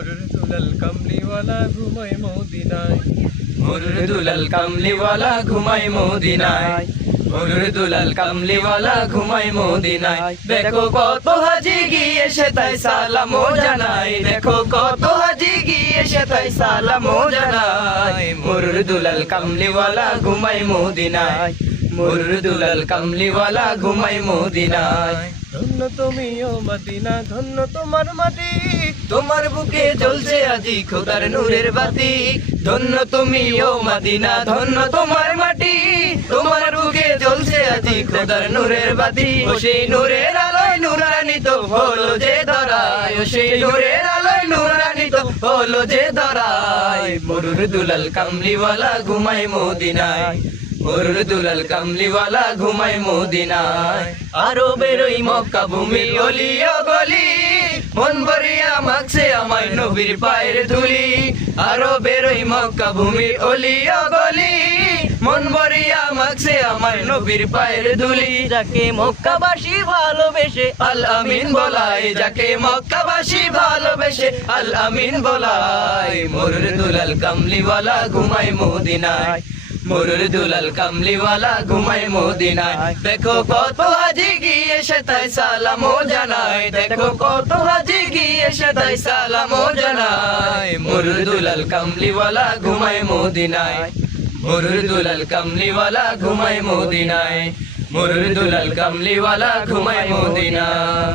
মরুর দুলাল কামলিওয়ালা ঘুমায় মদিনায়, মরুর দুলাল কামলিওয়ালা ঘুমায় মদিনায়, মরুর দুলাল কামলিওয়ালা ঘুমায় মদিনায়। দেখো কত হাজি গিয়ে সে তাই সালামও জানাই, দেখো কত হাজি গিয়ে সে তাই সালামও জানাই। মরুর দুলাল কামলিওয়ালা ঘুমায় মদিনায়, মরুর দুলাল কামলিওয়ালা ঘুমায় মদিনায়। ধন্য তুমি ও মদিনা, ধন্য তোমার মাটি, তোমার বুকে জ্বলছে আজি খোদার নূরের বাতি। ধন্য তুমি ও মদিনা, ধন্য তোমার মাটি, তোমার বুকে জ্বলছে আজি খোদার নূরের বাতি। ও সেই নূরের আলোয় নূরান্বিত হলো যে ধরায়, ও সেই নূরের আলোয় নূরান্বিত হলো যে ধরায়। মরুর দুলাল কামলিওয়ালা ঘুমায় মদিনায়, মরুর দুলাল কামলিওয়ালা ঘুমায় মদিনায়। আরো বেরোই মক্কা ভূমি অলি ও গলি, মন ভরিয়া মাগছে আমায় নবীর পায়ের ধুলি। আরো বেরোই মক্কা ভূমি অলি ও গলি, মন ভরিয়া মাগছে আমায় নবীর পায়ের ধুলি। যাকে মক্কাবাসী ভালোবেসে আল আমিন বলায়, যাকে মক্কাবাসী ভালোবেসে আল আমিন বলায়। মরুর দুলাল কামলিওয়ালা ঘুমায় মদিনায়, মরুর দুলাল কামলিওয়ালা ঘুমায় মদিনায়। দেখো কত হাজি গিয়ে সে তাই সালামও জানায়, দেখো কত হাজি গিয়ে সে তাই সালামও জানায়। মরুর দুলাল কামলিওয়ালা ঘুমায় মদিনায়, মরুর দুলাল কামলিওয়ালা ঘুমায় মদিনায়, মরুর দুলাল কামলিওয়ালা ঘুমায় মদিনায়।